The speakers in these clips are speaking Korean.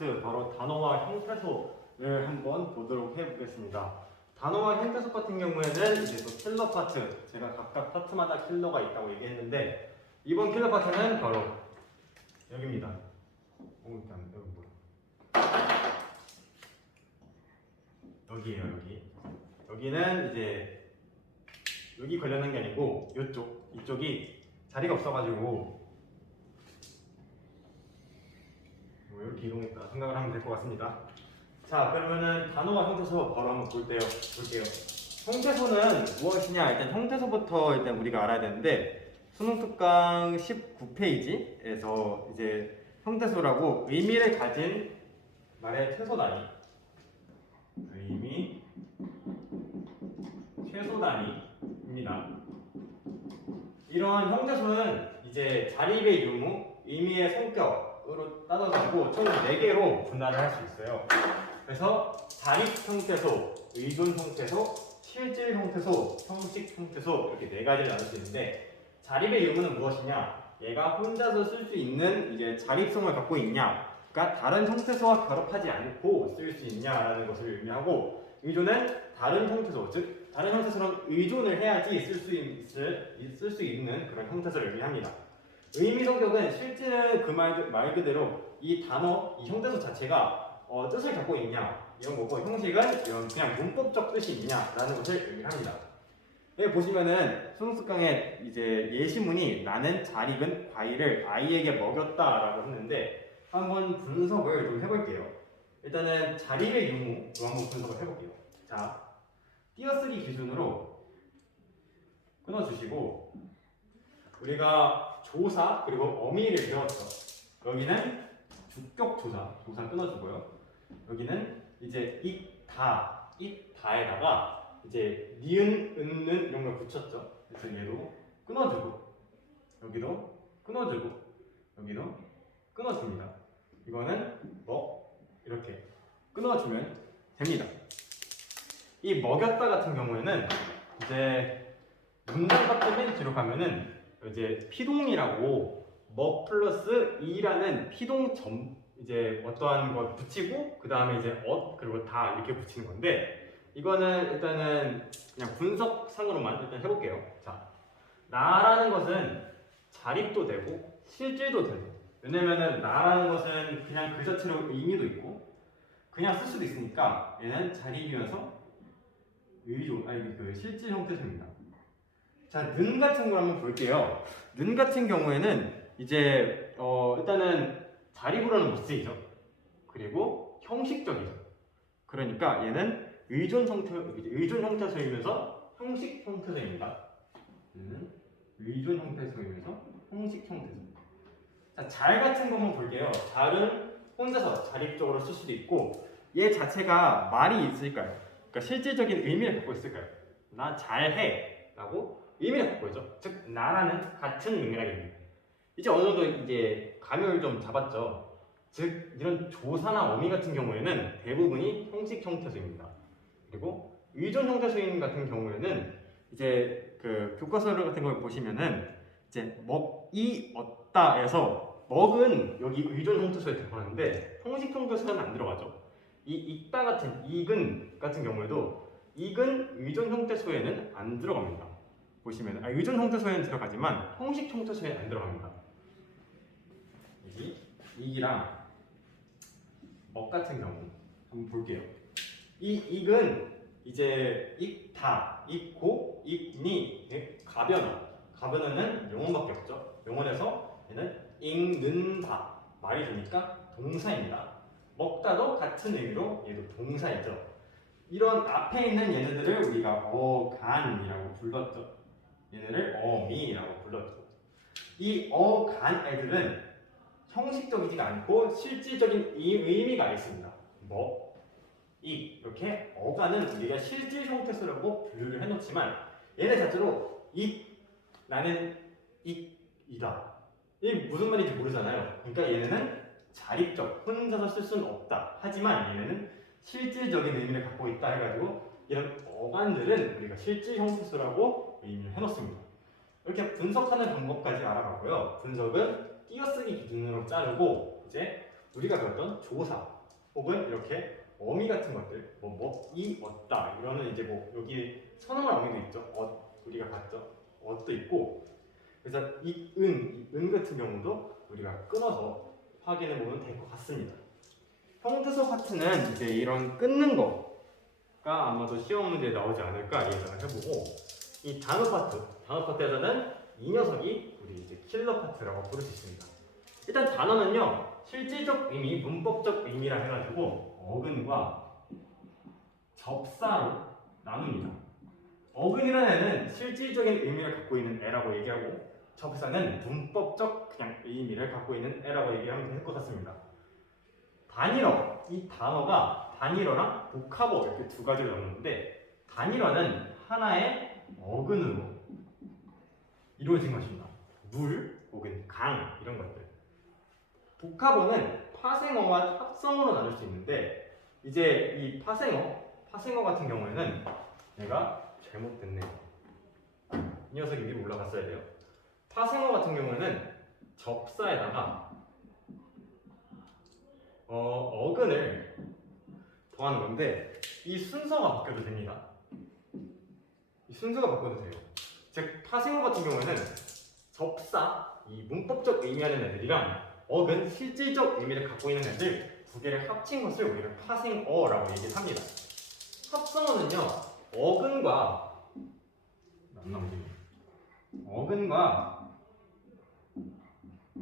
파트, 바로 단어와 형태소를 한번 보도록 해보겠습니다. 단어와 형태소 같은 경우에는 이제 또 킬러 파트, 제가 각각 파트마다 킬러가 있다고 얘기했는데 이번 킬러 파트는 바로 여기입니다. 일단 여기 뭐야? 여기에요, 여기. 여기는 이제 여기 관련한 게 아니고 이쪽이 자리가 없어가지고 이렇게 이동했다 생각을 하면 될 것 같습니다. 자, 그러면은 단어와 형태소 바로 한번 볼게요. 형태소는 무엇이냐? 일단 형태소부터 일단 우리가 알아야 되는데 수능 특강 19페이지에서 이제 형태소라고 의미를 가진 말의 최소 단위, 의미 최소 단위입니다. 이러한 형태소는 이제 자립의 유무, 의미의 성격으로 따져가지고 총 4개로 분할을 할 수 있어요. 그래서 자립 형태소, 의존 형태소, 실질 형태소, 형식 형태소 이렇게 4가지를 나눌 수 있는데 자립의 유무는 무엇이냐? 얘가 혼자서 쓸 수 있는 이제 자립성을 갖고 있냐? 그러니까 다른 형태소와 결합하지 않고 쓸 수 있냐라는 것을 의미하고 의존은 다른 형태소, 즉 다른 형태소랑 의존을 해야지 쓸 수 있는 그런 형태소를 의미합니다. 의미 성격은 실제는 그 말 그대로 이 단어, 이 형태소 자체가 뜻을 갖고 있냐 이런 거고 형식은 이런 그냥 문법적 뜻이 있냐라는 것을 의미합니다. 여기 보시면은 수능 특강에 이제 예시문이 나는 잘 익은 과일을 아이에게 먹였다라고 했는데 한번 분석을 좀 해볼게요. 일단은 자립의 유무로 한번 분석을 해볼게요. 자, 띄어쓰기 기준으로 끊어주시고 우리가 조사 그리고 어미를 배웠죠. 여기는 주격 조사 끊어주고요. 여기는 이제 it다에다가 이제 니은, 은는 이런 걸 붙였죠. 그래서 얘도 끊어주고 여기도 끊어주고 여기도 끊어줍니다. 이거는 이렇게 끊어주면 됩니다. 이 먹였다 같은 경우에는 이제 문장 파트 맨 뒤로 가면은 이제 피동이라고 먹 플러스 이라는 피동 이제 어떠한 것 붙이고 그 다음에 이제 그리고 다 이렇게 붙이는 건데 이거는 일단은 그냥 분석상으로만 일단 해볼게요. 자, 나라는 것은 자립도 되고 실질도 되고 왜냐면은 나라는 것은 그냥 그 자체로 의미도 있고 그냥 쓸 수도 있으니까 얘는 자립이면서 그 실질 형태소입니다. 자, 는 같은 걸 한번 볼게요. 는 같은 경우에는 이제 일단은 자립으로는 못 쓰이죠. 그리고 형식적이죠. 그러니까 얘는 의존 형태소이면서 형식 형태소입니다. 얘는 의존 형태소이면서 형식 형태소. 자, 잘 같은 거 한번 볼게요. 잘은 혼자서 자립적으로 쓸 수도 있고 얘 자체가 말이 있을까요? 그러니까 실질적인 의미를 갖고 있을까요? 나 잘해 라고 의미를 갖고 있죠. 즉 나라는 같은 맥락입니다. 이제 어느 정도 이제 감을 좀 잡았죠. 즉 이런 조사나 어미 같은 경우에는 대부분이 형식 형태소입니다. 그리고 의존 형태소인 같은 경우에는 이제 그 교과서 같은 걸 보시면은 이제 먹이 얻다에서 먹은 여기 의존 형태소에 들어가는데 형식 형태소는 안 들어가죠. 이 익다 같은 익은 같은 경우에도 익은 의존 형태소에는 안 들어갑니다. 보시면 의존 형태소에는 들어가지만 형식 형태소에는 안 들어갑니다. 여기 익이랑 먹 같은 경우 한번 볼게요. 이 익은 이제 익다, 익고, 익니, 가변어는 영어밖에 없죠. 영어에서 얘는 읽는다 말이 되니까 동사입니다. 먹다도 같은 의미로 얘도 동사이죠. 이런 앞에 있는 얘네들을 우리가 어간이라고 불렀죠. 얘네를 어미라고 불렀죠. 이 어간 애들은 형식적이지가 않고 실질적인 의미가 있습니다. 이렇게 어간은 우리가 실질 형태소라고 분류를 해놓지만 얘네 자체로 나는 이다. 이게 무슨 말인지 모르잖아요. 그러니까 얘네는 자립적, 혼자서 쓸 수는 없다. 하지만 얘네는 실질적인 의미를 갖고 있다 해가지고 이런 어간들은 우리가 실질 형태소라고 의미를 해놓습니다. 이렇게 분석하는 방법까지 알아봤고요. 분석은 띄어쓰기 기준으로 자르고 이제 우리가 배웠던 조사 혹은 이렇게 어미 같은 것들 이 얻다 이러는 이제 뭐 여기 선어말 어미도 있죠. 우리가 봤죠. 얻도 있고 그래서 이 은 같은 경우도 우리가 끊어서 확인해 보면 될 것 같습니다. 형태소 파트는 이제 이런 끊는 거가 아마도 시험 문제에 나오지 않을까 예상을 해보고 이 단어 파트에서는 이 녀석이 우리 이제 킬러 파트라고 부를 수 있습니다. 일단 단어는요 실질적 의미, 문법적 의미라 해가지고 어근과 접사로 나눕니다. 어근이라는 애는 실질적인 의미를 갖고 있는 애라고 얘기하고 접사는 문법적 그냥 의미를 갖고 있는 애라고 얘기하면 될 것 같습니다. 단일어, 이 단어가 단일어랑 복합어 이렇게 두 가지로 나누는데 단일어는 하나의 어근으로 이루어진 것입니다. 물 혹은 강 이런 것들. 복합어는 파생어와 합성어로 나눌 수 있는데 이제 이 파생어 같은 경우에는 내가 잘못됐네요. 이 녀석이 위로 올라갔어야 돼요. 파생어 같은 경우에는 접사에다가 어근을 더하는 건데 이 순서가 바뀌어도 됩니다. 이 순서가 바뀌어도 돼요. 즉 파생어 같은 경우에는 접사, 이 문법적 의미하는 애들이랑 어근, 실질적 의미를 갖고 있는 애들 두 개를 합친 것을 우리가 파생어라고 얘기를 합니다. 합성어는요 어근과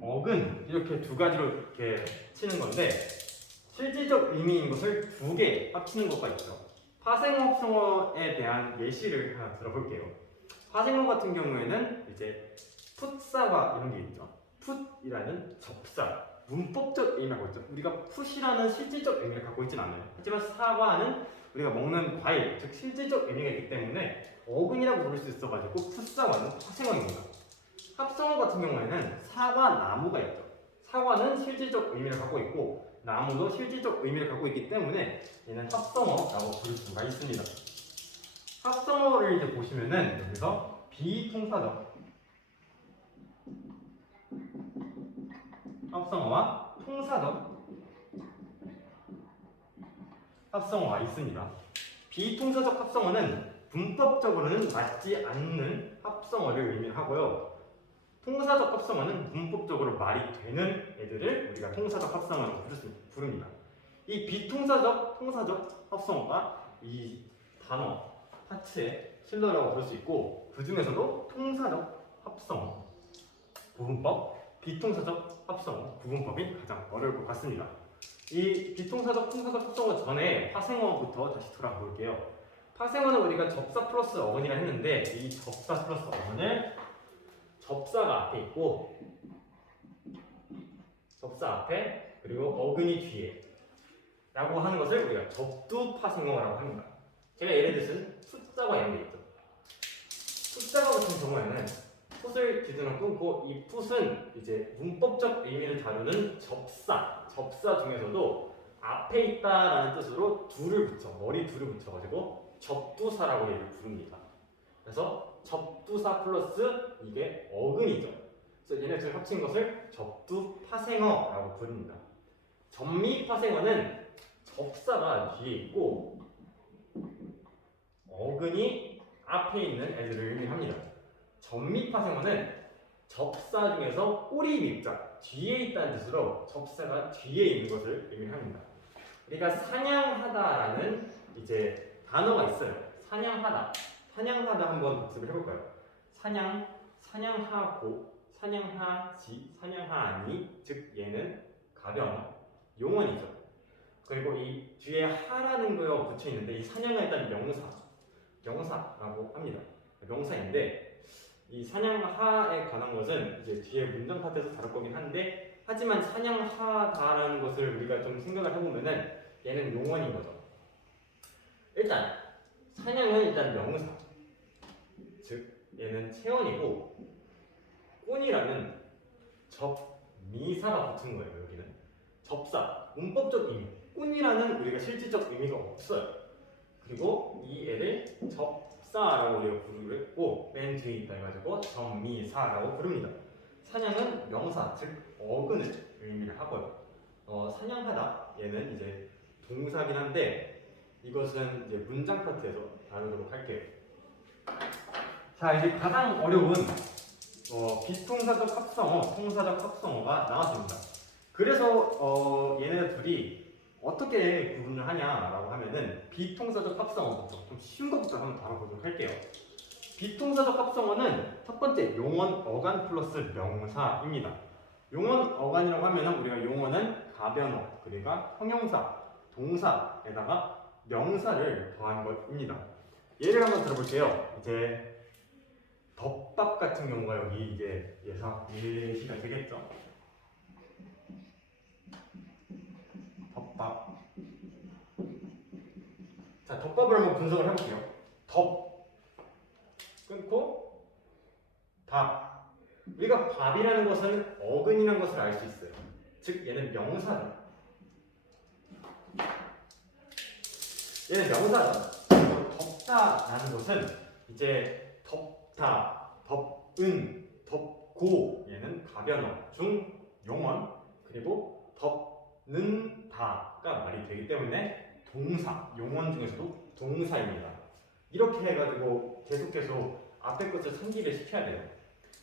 어근 이렇게 두 가지로 이렇게 치는 건데 실질적 의미인 것을 두 개 합치는 것가 있죠. 파생어, 합성어에 대한 예시를 하나 들어볼게요. 파생어 같은 경우에는 이제 풋사과 이런 게 있죠. 풋이라는 접사, 문법적 의미를 갖고 있죠. 우리가 풋이라는 실질적 의미를 갖고 있진 않아요. 하지만 사과는 우리가 먹는 과일, 즉 실질적 의미가 있기 때문에 어근이라고 부를 수 있어가지고 풋사과는 파생어입니다. 합성어 같은 경우에는 사과나무가 있죠. 사과는 실질적 의미를 갖고 있고 나무도 실질적 의미를 갖고 있기 때문에 얘는 합성어라고 부를 수가 있습니다. 합성어를 이제 보시면은 여기서 비통사적 합성어와 통사적 합성어가 있습니다. 비통사적 합성어는 문법적으로는 맞지 않는 합성어를 의미하고요. 통사적 합성어는 문법적으로 말이 되는 애들을 우리가 통사적 합성어라고 부릅니다. 이 비통사적, 통사적 합성어가 이 단어 파트의 킬러라고 볼 수 있고 그 중에서도 통사적 합성어, 부분법, 비통사적 합성어, 부분법이 가장 어려울 것 같습니다. 이 비통사적, 통사적 합성어 전에 파생어부터 다시 돌아볼게요. 파생어는 우리가 접사 플러스 어근이라 했는데 이 접사 플러스 어근을 접사가 앞에 있고 접사 앞에 그리고 어근이 뒤에 라고 하는 것을 우리가 접두 파생어라고 합니다. 제가 예를 들은 숫자가 이런 게 있죠. 숫자가 같은 경우에는 풋을 기준으로 끊고 이 풋은 이제 문법적 의미를 다루는 접사 중에서도 앞에 있다라는 뜻으로 머리 둘을 붙여가지고 접두사라고 얘를 부릅니다. 그래서 접두사 플러스 이게 어근이죠. 그래서 얘네 둘 합친 것을 접두 파생어라고 부릅니다. 전미 파생어는 접사가 뒤에 있고 어근이 앞에 있는 애들을 의미합니다. 전미 파생어는 접사 중에서 꼬리 밑자 뒤에 있다는 뜻으로 접사가 뒤에 있는 것을 의미합니다. 우리가 사냥하다라는 이제 단어가 있어요. 사냥하다 한번 복습을 해볼까요? 사냥하고, 사냥하지, 사냥하니, 즉 얘는 가변, 용언이죠. 그리고 이 뒤에 하라는 거가 붙여 있는데 이 사냥은 일단 명사라고 합니다. 명사인데 이 사냥하에 관한 것은 이제 뒤에 문장 파트에서 다룰 거긴 한데 하지만 사냥하다라는 것을 우리가 좀 생각을 해보면은 얘는 용언인 거죠. 일단 사냥은 일단 명사, 즉 얘는 체언이고 꾼이라는 접미사가 붙은 거예요. 여기는 접사, 문법적 의미, 꾼이라는 우리가 실질적 의미가 없어요. 그리고 이 애를 접사라고 우리가 부르고 맨 뒤에 있다 해가지고 접미사라고 부릅니다. 사냥은 명사, 즉 어근을 의미를 하고요. 사냥하다 얘는 이제 동사긴 한데 이것은 이제 문장 파트에서 다루도록 할게요. 자, 이제 가장 어려운 비동사적 합성어, 통사적 합성어가 나왔습니다. 그래서 얘네 둘이 어떻게 구분을 하냐라고 하면은 비통사적 합성어부터 좀 쉬운 것부터 한번 다뤄보도록 할게요. 비통사적 합성어는 첫 번째 용언 어간 플러스 명사입니다. 용언 어간이라고 하면은 우리가 용언은 가변어 그리고 형용사, 동사에다가 명사를 더한 것입니다. 예를 한번 들어볼게요. 이제 덮밥 같은 경우가 여기 이제 예시가 되겠죠. 덮밥. 자, 덮밥을 한번 분석을 해볼게요. 덮 끊고 밥. 우리가 밥이라는 것은 어근이라는 것을 알 수 있어요. 즉 얘는 명사다. 얘는 명사다. 덮다라는 것은 이제 덮다, 덮은, 덮고 얘는 가변어 중 용언 그리고 덮는다가 말이 되기 때문에 동사, 용언 중에서도 동사입니다. 이렇게 해가지고 계속 앞에 것을 상기를 시켜야 돼요.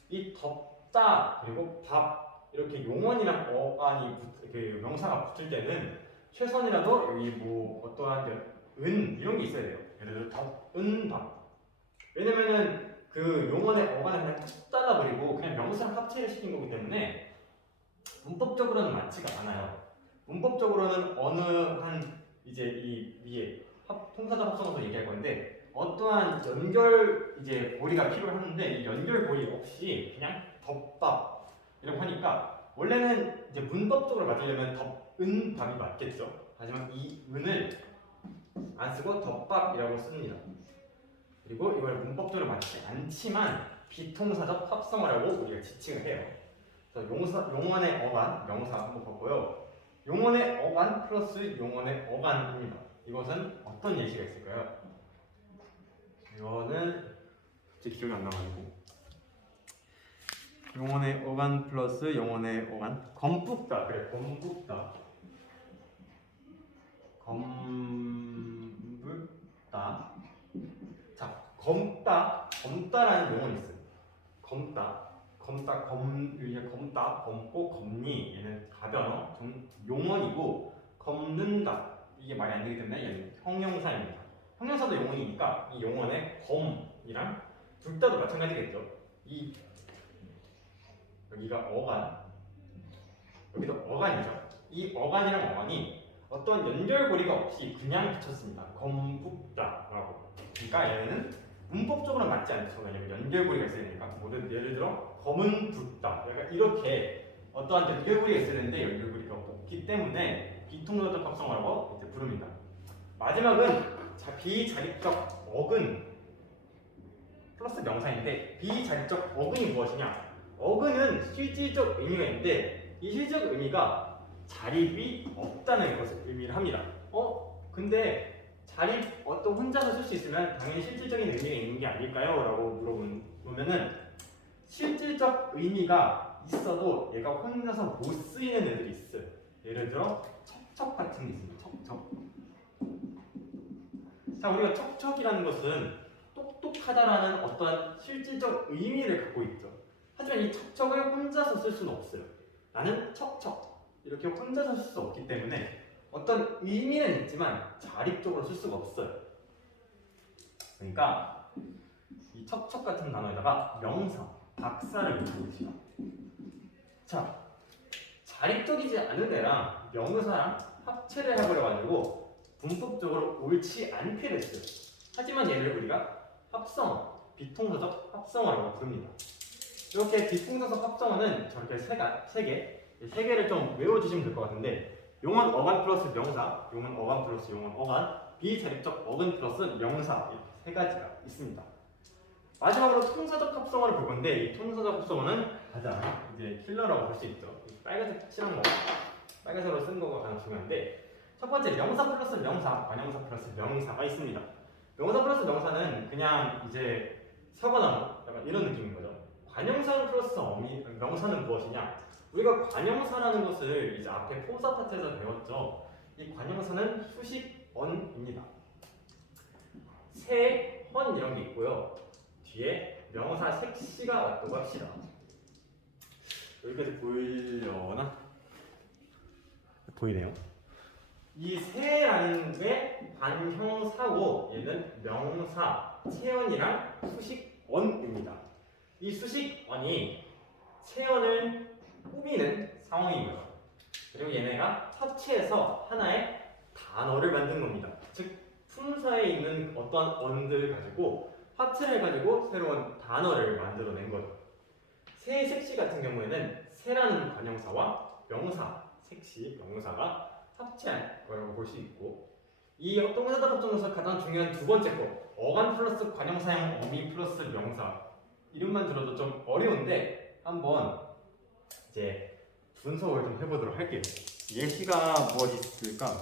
이 덮다 그리고 밥 이렇게 용언이랑 어간이 그 명사가 붙을 때는 최선이라도 여기 뭐 어떠한 은 이런 게 있어야 돼요. 예를 들어 덮은 밥. 왜냐면은 그 용언의 어간을 그냥 툭 잘라버리고 그냥 명사랑 합체를 시킨 거기 때문에 문법적으로는 맞지가 않아요. 문법적으로는 어느 한 이제 이 위에 통사적 합성어도 얘기할 건데 어떠한 연결 이제 고리가 필요하는데 이 연결 고리 없이 그냥 덮밥 이렇게 하니까 원래는 이제 문법적으로 맞으려면 덮은 밥이 맞겠죠. 하지만 이 은을 안 쓰고 덮밥이라고 씁니다. 그리고 이걸 문법적으로 맞지 않지만 비통사적 합성어라고 우리가 지칭을 해요. 그래서 용언의 어간, 명사 한번 봤고요. 용언의 어간 플러스 용언의 어간입니다. 이것은 어떤 예시가 있을까요? 이거는 제 기억이 안 나가지고 용언의 어간 플러스 용언의 어간 검붓다. 그래, 검붓다. 검붓다. 자, 검다라는 용언이 있어요. 검다, 검고, 검니 얘는 가변어, 용언이고 검는다 이게 말이 안 되기 때문에 얘는 형용사입니다. 형용사도 용언이니까 이 용언의 검이랑 둘 다도 마찬가지겠죠. 이 여기가 어간, 여기도 어간이죠. 이 어간이랑 어간이 어떤 연결고리가 없이 그냥 붙였습니다. 검붓다라고. 그러니까 얘는 문법적으로 맞지 않죠. 왜냐면 연결고리가 있어야 되니까. 뭐든 예를 들어 검은 붓다. 약간 이렇게 어떠한 연결고리가 있어야 되는데 연결고리가 없기 때문에 비통사적 합성어라고 이제 부릅니다. 마지막은 비자립적 어근 플러스 명사인데 비자립적 어근이 무엇이냐? 어근은 실질적 의미가 있는데 이 실질적 의미가 자립이 없다는 것을 의미를 합니다. 근데 자립 혼자서 쓸 수 있으면 당연히 실질적인 의미가 있는 게 아닐까요? 라고 물어보면은 실질적 의미가 있어도 얘가 혼자서 못 쓰이는 애들이 있어요. 예를 들어 척척 같은 게 있습니다. 척척. 자, 우리가 척척이라는 것은 똑똑하다라는 어떤 실질적 의미를 갖고 있죠. 하지만 이 척척을 혼자서 쓸 수는 없어요. 나는 척척 이렇게 혼자서 쓸 수 없기 때문에 어떤 의미는 있지만 자립적으로 쓸 수가 없어요. 그러니까 이 척척 같은 단어에다가 명사, 박사를 붙여봅시다. 자, 자립적이지 않은 애랑 명사랑 합체를 해버려가지고 문법적으로 옳지 않게 됐어요. 하지만 얘를 우리가 합성어, 비통사적 합성어라고 부릅니다. 이렇게 비통사적 합성어는 저렇게 세 개를 좀 외워주시면 될 것 같은데 용언 어간 플러스 명사, 용언 어간 플러스 용언 어간, 비자립적 어근 플러스 명사 이렇게 세 가지가 있습니다. 마지막으로 통사적 합성어를 볼 건데 이 통사적 합성어는 가장 이제 킬러라고 할 수 있죠. 빨간색 칠한 거, 빨간색으로 쓴 거가 가장 중요한데 첫 번째 명사 플러스 명사, 관형사 플러스 명사가 있습니다. 명사 플러스 명사는 그냥 이제 사과나무 약간 이런 느낌인 거죠. 관형사 플러스 명사는 무엇이냐? 우리가 관형사라는 것을 이제 앞에 포사 파트에서 배웠죠. 이 관형사는 수식어입니다. 세, 헌 이런 게 있고요. 뒤에 명사 색시가 왔다고 합시다. 여기까지 보이려나? 보이네요. 이 세라는 게 관형사고 얘는 명사, 체언이랑 수식어입니다. 이 수식어니 체언을 꾸미는 상황이고요. 그리고 얘네가 합체해서 하나의 단어를 만든 겁니다. 즉 품사에 있는 어떤 언들을 가지고 합체를 가지고 새로운 단어를 만들어낸 거죠. 세, 색시 같은 경우에는 세라는 관형사와 명사, 색시, 명사가 합체한 거라고 볼 수 있고 이 동사다 합성에서 가장 중요한 두 번째 거 어간 플러스 관형사형 어미 플러스 명사 이름만 들어도 좀 어려운데 한번 이제 분석을 좀 해보도록 할게요. 예시가 무엇이 있을까?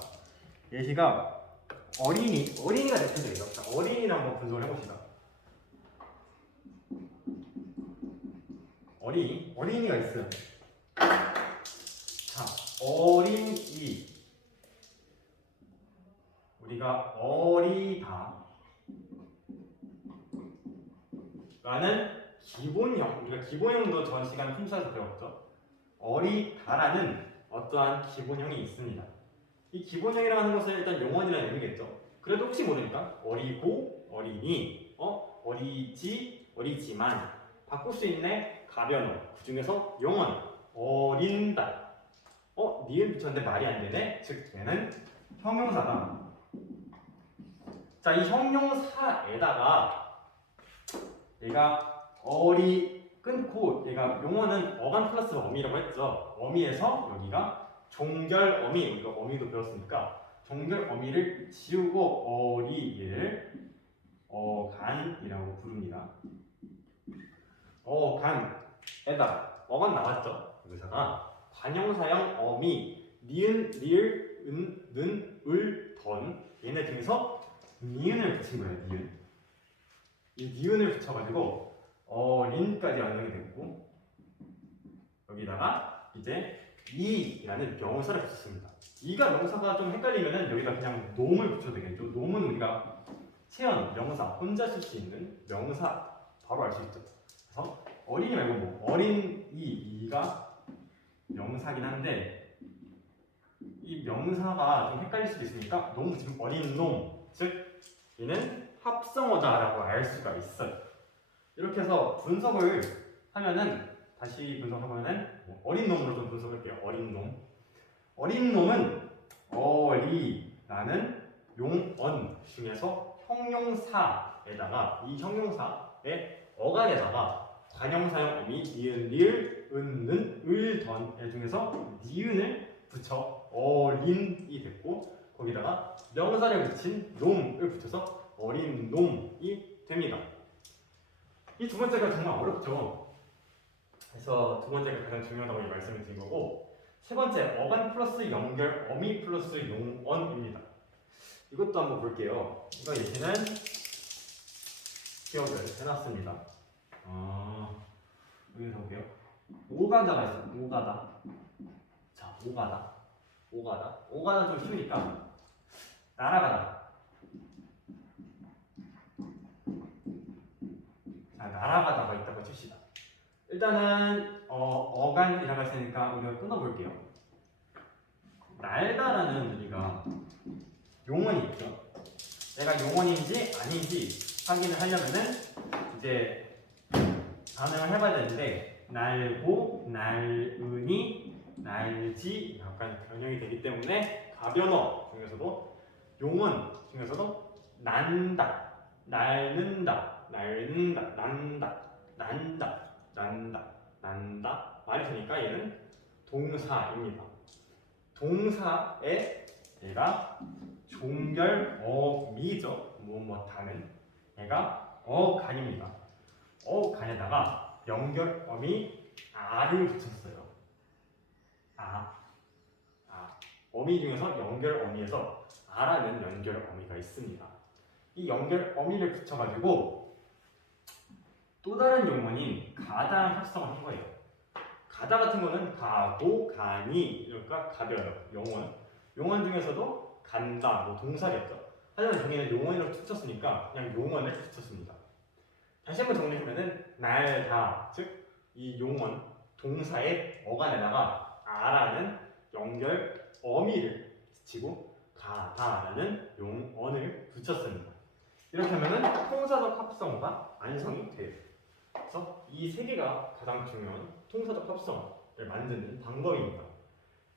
예시가 어린이가 대표적이죠. 자, 어린이를 한번 분석을 해봅시다. 어린이가 있어요. 자, 어린이 우리가 어리다 라는 기본형, 우리가 기본형도 전 시간 품사에서 배웠죠. 어리다라는 어떠한 기본형이 있습니다. 이 기본형이라고 하는 것은 일단 용언이라는 의미겠죠. 그래도 혹시 모르니까 어리고, 어리니, 어리지, 어리지만 바꿀 수 있는 가변어 그 중에서 용언, 어린다. 니은 붙였는데 말이 안 되네. 즉 얘는 형용사다. 자, 이 형용사에다가 얘가 어리 끊고 얘가 용어는 어간 플러스 어미라고 했죠. 어미에서 여기가 종결 어미, 우리가 어미도 배웠으니까 종결 어미를 지우고 어리를 어간이라고 부릅니다. 어간에다 어간 나왔죠. 여기서가 관형사형 어미 니은, 리을, 은, 는, 을, 던 얘네 중에서 니은을 붙인 거예요. 니은. 이 니은을 붙여가지고 어린까지 완성이 됐고 여기다가 이제 이라는 명사를 붙였습니다. 이가 명사가 좀 헷갈리면은 여기다 그냥 놈을 붙여도 되겠죠. 놈은 우리가 체언, 명사, 혼자 쓸 수 있는 명사 바로 알 수 있죠. 그래서 어린이 말고 뭐 어린 이가 명사긴 한데 이 명사가 좀 헷갈릴 수도 있으니까 놈 붙이면 어린 놈, 즉 얘는 합성어다라고 알 수가 있어요. 이렇게 해서 분석을 하면은 다시 분석하면은 어린 놈으로 좀 분석할게요. 어린 놈은 어리라는 용언 중에서 형용사에다가 이 형용사의 어간에다가 관형사형 어미 니은 리을 은는 을 던 중에서 니은을 붙여 어린이 됐고 거기다가 명사를 붙인 놈을 붙여서 어린 놈이 됩니다. 이 두 번째가 정말 어렵죠. 그래서 두 번째가 가장 중요하다고 말씀을 드린 거고 세 번째 어간 플러스 연결 어미 플러스 용언입니다. 이것도 한번 볼게요. 이거 예시는 기억을 해놨습니다. 여기서 볼게요. 오가다가 있어요. 오가다. 자, 오가다 좀 쉬우니까 날아가다. 자, 날아가다가 있다고 칩시다. 일단은 어간이라고 했으니까 우리가 끊어볼게요. 날다라는 우리가 용언이 있죠. 내가 용언인지 아닌지 확인을 하려면은 이제 반응을 해봐야 되는데 날고, 날으니, 날지 약간 변형이 되기 때문에 가변어 중에서도 용언 중에서도 난다, 날는다, 난다 말이 되니까 얘는 동사입니다. 동사에 얘가 종결 어미죠. 뭐다는 얘가 어간입니다. 어간에다가 연결 어미 아를 붙였어요. 어미 중에서 연결 어미에서 아라는 연결 어미가 있습니다. 이 연결 어미를 붙여가지고 또 다른 용언인 가다랑 합성을 한 거예요. 가다 같은 거는 가고, 가니, 그러니까 가벼워요. 용언 중에서도 간다, 뭐 동사겠죠. 하지만 여기는 용언이라고 붙였으니까 그냥 용언을 붙였습니다. 다시 한번 정리하면은 날다, 즉 이 용언 동사의 어간에다가 아라는 연결 어미를 붙이고 가다라는 용언을 붙였습니다. 이렇게 하면은 통사적 합성어가 완성이 돼요. 그래서 이 세 개가 가장 중요한 통사적 합성어를 만드는 방법입니다.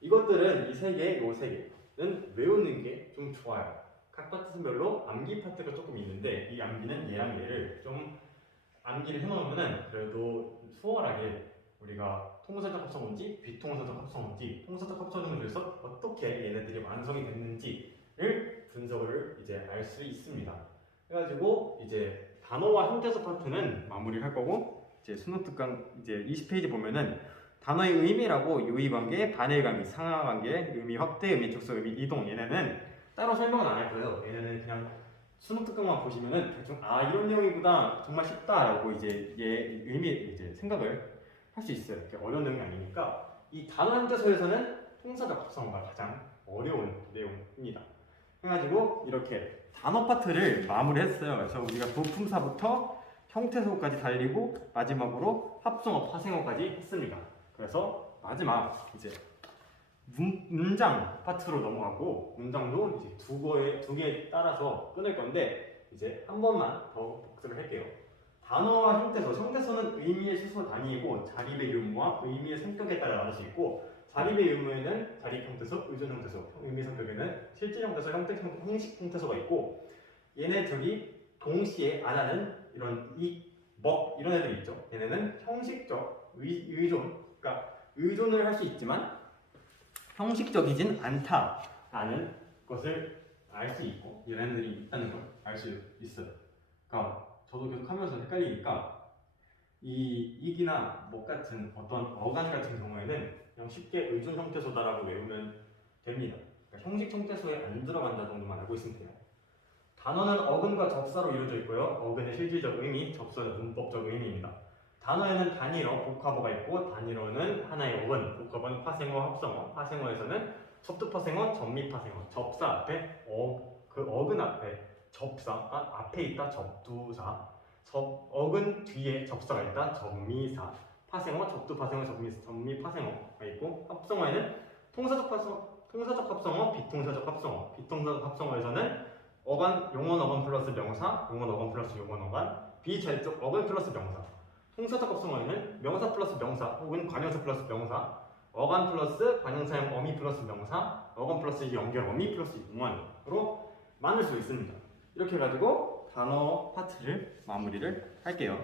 이것들은 이 세 개, 요 세 개는 외우는 게 좀 좋아요. 각 파트별로 암기 파트가 조금 있는데 이 암기는 얘랑 얘를 좀 암기를 해놓으면은 그래도 수월하게 우리가 통사적 합성어인지 비통사적 합성어인지 통사적 합성어를 위해서 어떻게 얘네들이 완성이 됐는지를 분석을 이제 알 수 있습니다. 그래가지고 이제 단어와 형태소 파트는 마무리를 할 거고 이제 수능특강 이제 20페이지 보면은 단어의 의미라고 유의관계, 반의관계, 상하관계, 의미 확대, 의미 축소, 의미 이동 얘네는 따로 설명은 안 할 거예요. 얘네는 그냥 수능특강만 보시면은 대충 아 이런 내용이구나 정말 쉽다라고 이제 얘 의미 이제 생각을 할 수 있어요. 이렇게 어려운 내용이 아니니까 이 단어 형태소에서는 통사적 합성어가 가장 어려운 내용입니다. 해가지고 이렇게 단어 파트를 마무리했어요. 그래서 우리가 부품사부터 형태소까지 달리고 마지막으로 합성어, 파생어까지 했습니다. 그래서 마지막 이제 문장 파트로 넘어가고 문장도 이제 두 개에 따라서 끊을 건데 이제 한 번만 더 복습을 할게요. 단어와 형태소, 형태소는 의미의 수소 단위이고 자립의 유무와 의미의 성격에 따라 나눌 수 있고 자립의 유무에는 자립 형태소, 의존 형태소, 의미 성격에는 실질 형태소, 형식 형태소가 있고 얘네 둘이 동시에 안 하는 이런 이런 애들 있죠. 얘네는 형식적 의존, 그러니까 의존을 할 수 있지만 형식적이진 않다라는 것을 알 수 있고 얘네들이 있다는 걸 알 수 있어요. 그러니까 저도 계속 하면서 헷갈리니까 이익이나 뭐 같은 어떤 어간 같은 경우에는 그냥 쉽게 의존 형태소다라고 외우면 됩니다. 그러니까 형식 형태소에 안 들어간다 정도만 알고 있으면 돼요. 단어는 어근과 접사로 이루어져 있고요. 어근의 실질적 의미, 접사는 문법적 의미입니다. 단어에는 단일어, 복합어가 있고 단일어는 하나의 어근, 복합어는 파생어, 합성어. 파생어에서는 접두파생어, 접미파생어. 접사 앞에 그 어근 앞에 접사가 앞에 있다 접두사. 어근 뒤에 접사가 있다 접미사. 파생어, 접두파생어, 접미파생어가 있고 합성어에는 통사적 합성어, 비통사적 합성어. 비통사적 합성어에서는 용언 어간 플러스 명사, 용언 어간 플러스 용언 어간, 비자립적 어근 플러스 명사. 통사적 합성어에는 명사 플러스 명사 혹은 관형사 플러스 명사, 어간 플러스 관형사형 어미 플러스 명사, 어간 플러스 연결 어미 플러스 용언으로 만들 수 있습니다. 이렇게 해가지고 단어 파트를 마무리를 할게요.